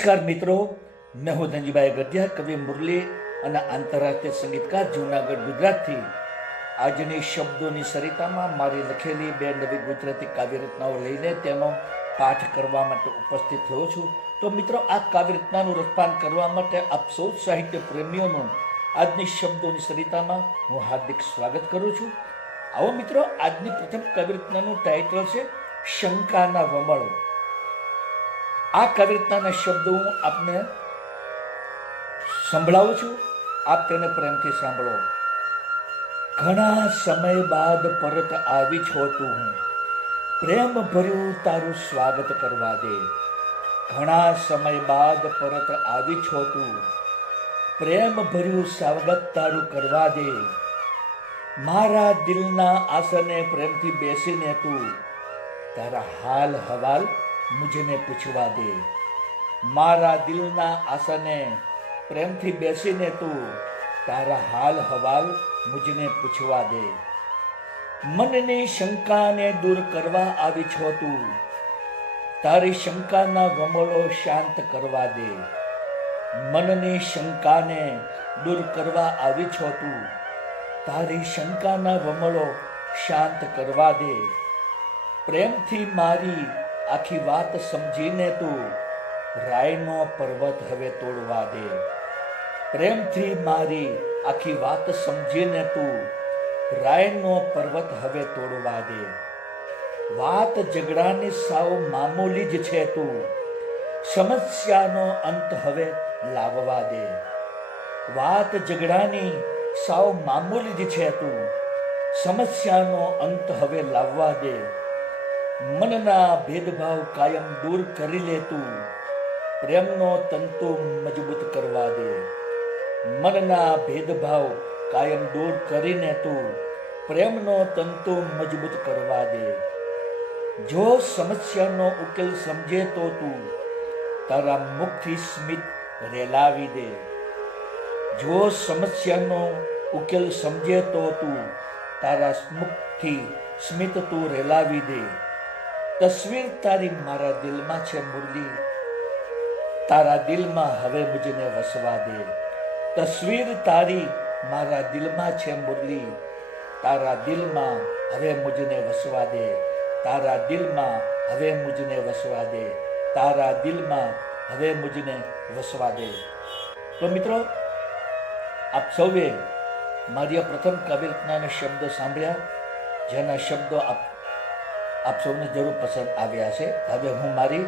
નમસ્કાર મિત્રો. મેં હું ધનજીભાઈ ગઢિયા, કવિ મુરલી અને આંતરરાષ્ટ્રીય સંગીતકાર, જૂનાગઢ, ગુજરાતથી. આજની શબ્દોની સરિતામાં મારી લખેલી બે નવી ગુજરાતી કાવ્યરચનાઓ લઈને તેનો પાઠ કરવા માટે ઉપસ્થિત થયો છું. તો મિત્રો, આ કાવ્યરચનાનું રસપાન કરવા માટે આપ સૌ સાહિત્ય પ્રેમીઓનું આજની શબ્દોની સરિતામાં હું હાર્દિક સ્વાગત કરું છું. આવો મિત્રો, આજની પ્રથમ કાવ્યરચનાનું ટાઇટલ છે, શંકાના વમળ. આ કવિતાના શબ્દો હું આપને સંભળાવું છું. આપ તેને પ્રેમથી સાંભળો. ઘણા સમય બાદ પરત આવી છો તું હું. પ્રેમ ભર્યું તારું સ્વાગત કરવા દે. ઘણા સમય બાદ પરત આવી છો તું. પ્રેમ ભર્યું સ્વાગત તારું કરવા દે. મારા દિલના આસને પ્રેમથી બેસીને તું. તારા હાલ હવાલ મુझને પૂછવા દે, મારા દિલના આસને પ્રેમથી બેસીને તું તારા હાલ હવાલ મુજને પૂછવા દે. મનની શંકાને દૂર કરવા આવી છો તું, તારી શંકાના વમળો શાંત કરવા દે. મનની શંકાને દૂર કરવા આવી છો તું, તારી શંકાના વમળો શાંત કરવા દે. પ્રેમથી મારી આખી વાત સમજીને તું રાયનો પર્વત હવે તોડવા દે. પ્રેમથી મારી આખી વાત સમજીને તું રાયનો પર્વત હવે તોડવા દે. વાત ઝઘડાની સાવ મામૂલી જ છે તું. સમસ્યાનો અંત હવે લાવવા દે. વાત ઝઘડાની સાવ મામૂલી જ છે તું. સમસ્યાનો અંત હવે લાવવા દે. મનના ભેદભાવ કાયમ દૂર કરી લે તું પ્રેમનો તંતુ મજબૂત કરવા દે. મનના ભેદભાવ કાયમ દૂર કરીને તું પ્રેમનો તંતુ મજબૂત કરવા દે. જો સમસ્યાનો ઉકેલ સમજે તો તું તારા મુખથી સ્મિત રેલાવી દે. જો સમસ્યાનો ઉકેલ સમજે તો તું તારા મુખથી સ્મિત તું રેલાવી દે. તસવીર તારી મારા દિલમાં છે મુરલી. તારા દિલમાં હવે મુજને વસવા દે. તસવીર તારી મારા દિલમાં છે મુરલી. તારા દિલમાં હવે મુજને વસવા દે. તારા દિલમાં હવે મુજને વસવા દે. તારા દિલમાં હવે મુજને વસવા દે. તો મિત્રો, આપ સૌએ મારી પ્રથમ કાવ્યરચનાના શબ્દ સાંભળ્યા, જેના શબ્દો આપ આપ સૌને જરૂર પસંદ આવ્યા છે હવે હું મારી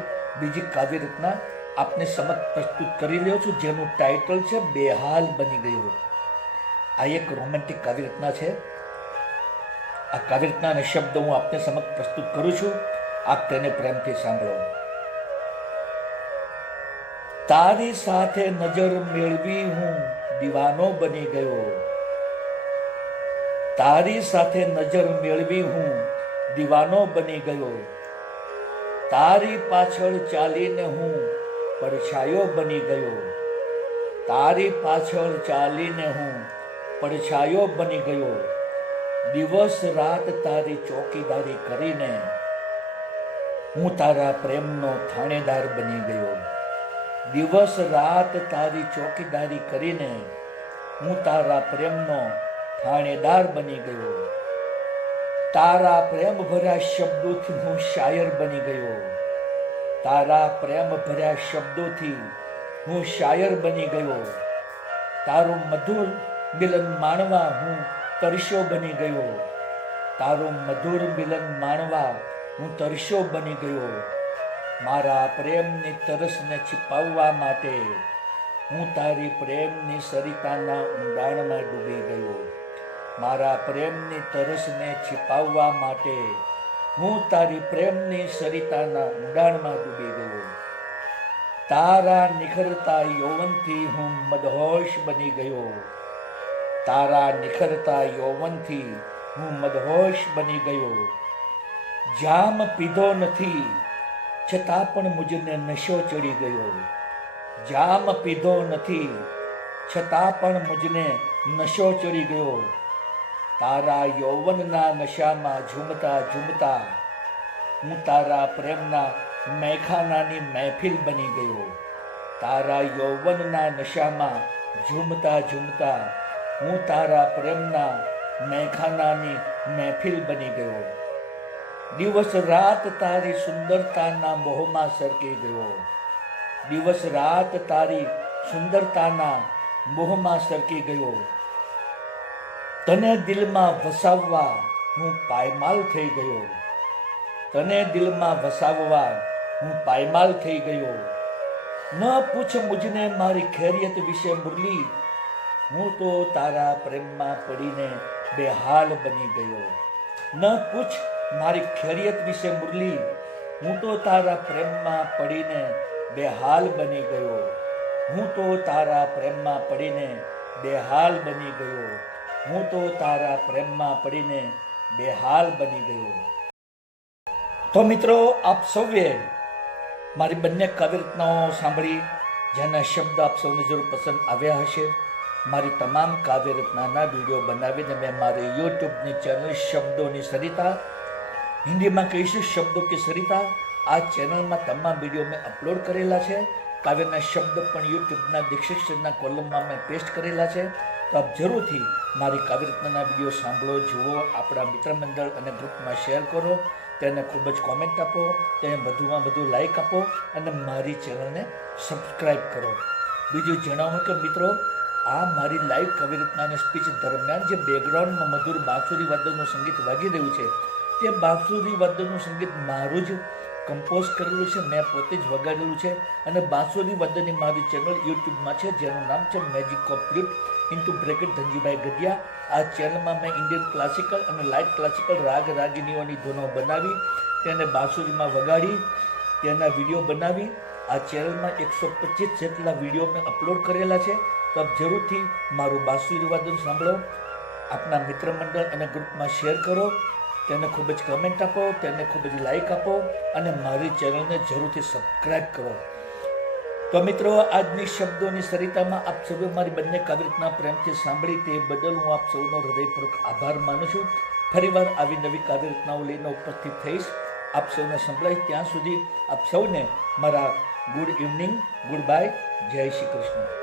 બીજી કાવ્ય રચના આપને સમક્ષ પ્રસ્તુત કરી રહ્યો છું, જેનું ટાઇટલ છે, બેહાલ બની ગયું આ એક રોમેન્ટિક કાવ્ય રચના છે. આ કાવ્ય કાવ્યરચનાના શબ્દ હું આપને સમક્ષ પ્રસ્તુત કરું છું. આપ તેને પ્રેમથી સાંભળો. તારી સાથે નજર મેળવી હું દીવાનો બની ગયો. તારી સાથે નજર મેળવી હું દીવાનો બની ગયો. તારી પાછળ ચાલીને હું પડછાયો બની ગયો. તારી પાછળ ચાલીને હું પડછાયો બની ગયો. દિવસ રાત તારી ચોકીદારી કરીને હું તારા પ્રેમનો થાણેદાર બની ગયો. દિવસ રાત તારી ચોકીદારી કરીને હું તારા પ્રેમનો થાણેદાર બની ગયો. તારા પ્રેમ ભર્યા શબ્દોથી હું શાયર બની ગયો. તારા પ્રેમ ભર્યા શબ્દોથી હું શાયર બની ગયો. તારું મધુર મિલન માણવા હું તરસ્યો બની ગયો. તારું મધુર મિલન માણવા હું તરસ્યો બની ગયો. મારા પ્રેમની તરસને છિપાવવા માટે હું તારી પ્રેમની સરિતાના ઊંડાણમાં ડૂબી ગયો. મારા પ્રેમની તરસને છિપાવવા માટે હું તારી પ્રેમની સરિતાના ઊંડાણમાં ડૂબી ગયો. તારા નિખરતા યૌવનથી હું મદહોશ બની ગયો. તારા નિખરતા યૌવનથી હું મદહોશ બની ગયો. જામ પીધો નથી, છતાં પણ મુજને નશો ચડી ગયો. જામ પીધો નથી, છતાં પણ મુજને નશો ચડી ગયો. તારા યૌવનના નશામાં ઝૂમતા ઝૂમતા હું તારા પ્રેમના મહેખાનાની મહેફિલ બની ગયો. તારા યૌવનના નશામાં ઝૂમતા ઝૂમતા હું તારા પ્રેમના મેખાનાની મહેફિલ બની ગયો. દિવસ રાત તારી સુંદરતાના મોહમાં સરકી ગયો. દિવસ રાત તારી સુંદરતાના મોહમાં સરકી ગયો. તને દિલમાં વસાવવા હું પાયમાલ થઈ ગયો. તને દિલમાં વસાવવા હું પાયમાલ થઈ ગયો. ન પૂછ મુજને મારી ખેરિયત વિશે મુરલી. હું તો તારા પ્રેમમાં પડીને બેહાલ બની ગયો. ન પૂછ મારી ખેરિયત વિશે મુરલી. હું તો તારા પ્રેમમાં પડીને બેહાલ બની ગયો. હું તો તારા પ્રેમમાં પડીને બેહાલ બની ગયો. હું તો તારા પ્રેમમાં પડીને બેહાલ બની ગયો. તો મિત્રો, આપ સૌએ મારી બંને કાવ્ય રચનાઓ સાંભળી, જેના શબ્દ આપ સૌને જરૂર પસંદ આવ્યા હશે. મારી તમામ કાવ્ય રચનાના વીડિયો બનાવીને મેં મારી યુટ્યુબની ચેનલ શબ્દોની સરિતા, હિન્દીમાં કહીશું શબ્દો કે સરિતા, આ ચેનલમાં તમામ વીડિયો મેં અપલોડ કરેલા છે. કાવ્યના શબ્દ પણ યુટ્યુબના દીક્ષિત કોલમમાં મેં પેસ્ટ કરેલા છે. તો આપ જરૂરથી મારી કાવ્ય વીડિયો સાંભળો, જુઓ, આપણા મિત્રમંડળ અને ગ્રુપમાં શેર કરો, તેને ખૂબ જ કોમેન્ટ આપો, તેને વધુમાં વધુ લાઈક આપો અને મારી ચેનલને સબસ્ક્રાઈબ કરો. બીજું જણાવું કે મિત્રો, આ મારી લાઈવ કવિરત્નાની સ્પીચ દરમિયાન જે બેકગ્રાઉન્ડમાં મધુર બાંસુરી વાદનનું સંગીત વાગી રહ્યું છે, તે બાંસુરી વાદનનું સંગીત મારું જ કમ્પોઝ કરેલું છે, મેં પોતે જ વગાડેલું છે અને બાંસુરી વાદનની મારી ચેનલ યુટ્યુબમાં છે, જેનું નામ છે magic of into bracket Dhanjibhai Gadhiya આ ચેનલમાં મેં ઇન્ડિયન ક્લાસિકલ અને લાઇટ ક્લાસિકલ રાગ રાગિનીઓની ધૂનો બનાવી, તેને બાંસુરીમાં વગાડી, તેના વીડિયો બનાવી. આ ચેનલમાં એકસો પચીસ જેટલા વીડિયો મેં અપલોડ કરેલા છે. તો આપ જરૂરથી મારું બાંસુરી વાદન સાંભળો, આપના મિત્ર મંડળ અને ગ્રુપમાં શેર કરો, તેને ખૂબ જ કમેન્ટ આપો, તેને ખૂબ જ લાઈક આપો, અને મારી ચેનલને જરૂરથી સબસ્ક્રાઈબ કરો. તો મિત્રો, આજની શબ્દોની સરિતામાં આપ સૌએ મારી બંને કાવ્યરચના પ્રેમથી સાંભળી તે બદલ હું આપ સૌનો હૃદયપૂર્વક આભાર માનું છું. ફરીવાર આવી નવી કાવ્યરચનાઓ લઈને ઉપસ્થિત થઈશ. આપ સૌને સંભળાય ત્યાં સુધી આપ સૌને મારા ગુડ ઇવનિંગ, ગુડ બાય, જય શ્રી કૃષ્ણ.